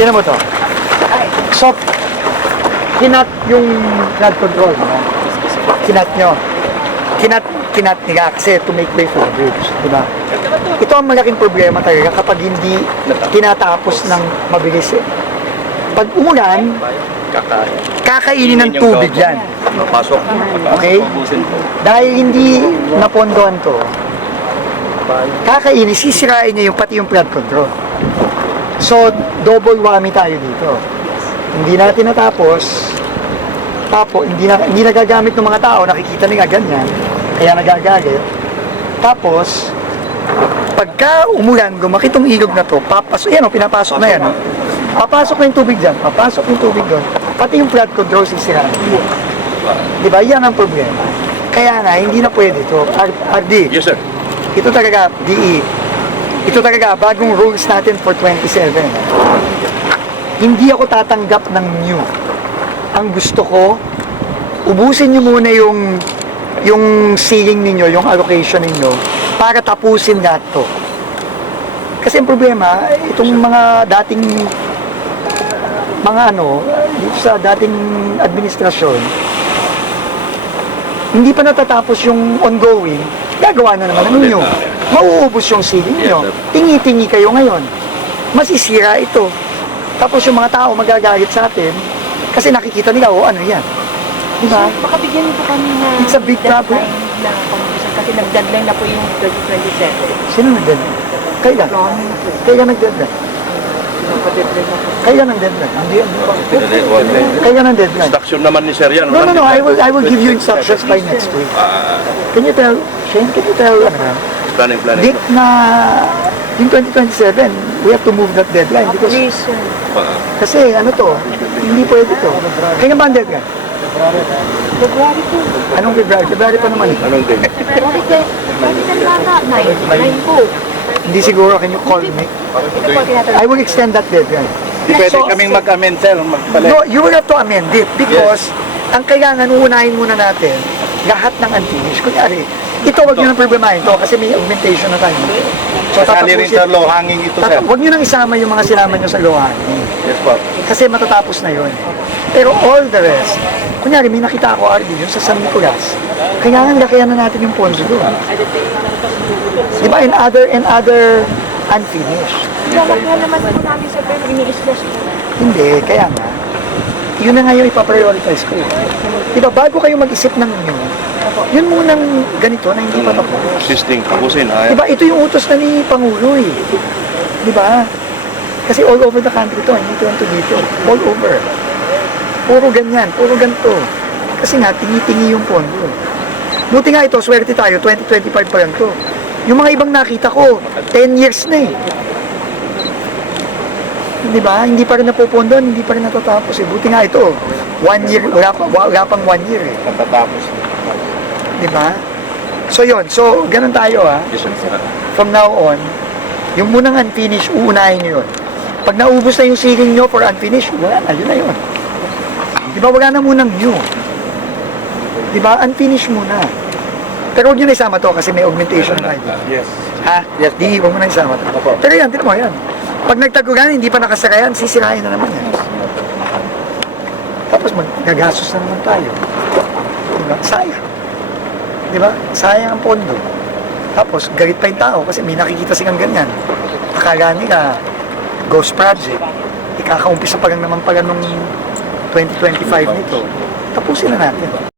Tingnan mo to. So, kinat yung flood control. No? Kinat nyo. Kinat nila kasi to make way for the bridge. Diba? Ito ang malaking problema talaga kapag hindi tinatapos ng mabilis. Pag umulan, kakainin ng tubig yan. Pasok. Okay? Dahil hindi napondohan to, kakainin, sisirain niya yung pati yung flood control. So, double whammy tayo dito. Hindi natin natapos, hindi nagagamit ng mga tao, nakikita nila ganyan, kaya nagagalit. Tapos, pagka umulan, gumaki itong ilog na to, yan o, pinapasok na yan o. Papasok na yung tubig dyan, papasok yung tubig doon, pati yung flood control sisirain. Diba? Yan ang problema. Kaya nga, hindi na pwede ito. RD. Yes, sir. Ito talaga, DE. Ito talaga, bagong rules natin for 27. Hindi ako tatanggap ng new. Ang gusto ko, ubusin nyo muna yung ceiling ninyo, yung allocation ninyo, para tapusin lahat to. Kasi ang problema, itong mga dating dito sa dating administrasyon, hindi pa natatapos yung ongoing, gagawa na naman ng inyo. Mauubos yung ceiling nyo. Tingi-tingi kayo ngayon. Masisira ito. Tapos yung mga tao magagalit sa atin kasi nakikita nila, ano yan. Diba? So, baka bigyan niyo po kami na It's a big problem. deadline na pang-ubusan kasi nag-deadline na po yung 2027. Sino nag-deadline? Kailan? Kami na po. Kailan nag-deadline? Nagpa-deadline na po. Kailan ang deadline? Kailan ang deadline? Instruction naman ni Sir yan. No. I will give you instructions by next week. Can you tell, Shane, Planning. Dick na yung 2027, we have to move that deadline because Reason. kasi hindi pwede to. Kaya ba ang deadline? February po. Anong February? February pa naman eh. Anong day? Bakit ang bata? 9 po. Hindi siguro, can you call me? Ito po tinatanong. I will extend that deadline. Di pwede kaming mag-amend, sir. No, you will have to amend it because ang kailangan, uunahin muna natin lahat ng unfinished. Kunyari, ito wag nyo nang problemahin to kasi may augmentation na tayo. So, Kasali rin sa low hanging ito, sir. Huwag nyo nang isama yung mga sinama nyo sa lohan. Yes po. Kasi matatapos na yun. Pero all the rest, kunyari may nakita ako RD yun sa San Nicolas, kailangan lakayan na natin yung pondo doon. Diba? And other unfinished. Wag nga naman po namin sa pero ini-stress po. Hindi, kaya nga. Yun na nga yung ipaprioritize ko. Diba, bago kayo mag-isip ng yun munang ganito na hindi pa tapos. Existing, tapusin. Diba, ito yung utos na ni Pangulo eh. Diba? Kasi all over the country to, hindi to dito. All over. Puro ganyan, puro ganito. Kasi nga, tingi-tingi yung pondo. Buti nga ito, swerte tayo, 2025 pa lang to. Yung mga ibang nakita ko, 10 years na eh. Diba? Hindi pa rin napupondo, hindi pa rin natatapos eh. Buti nga ito, 1 year, wala pang 1 year eh. Natatapos. Diba? So yun, so ganun tayo Yes, sir. From now on, yung munang unfinished, uunahin nyo yun. Pag naubos na yung ceiling nyo for unfinished, wala na, yun na yun. Diba, wala na munang new. Diba, unfinished muna. Pero huwag nyo na isama to kasi may augmentation na tayo. Yes. Ha? Yes. Di, huwag mo na isama to. Opo. Pero yan, tinan mo yan. Pag nagtagugan, hindi pa nakasarayan, sisirain na naman yan. Tapos magagastos na naman tayo. Diba? Sayang. Diba? Sayang ang pondo. Tapos, galit pa yung tao kasi may nakikita silang ganyan. Akala nila, ghost project, ikakaumpisa pa lang naman pala nung 2025 nito. Tapusin na natin.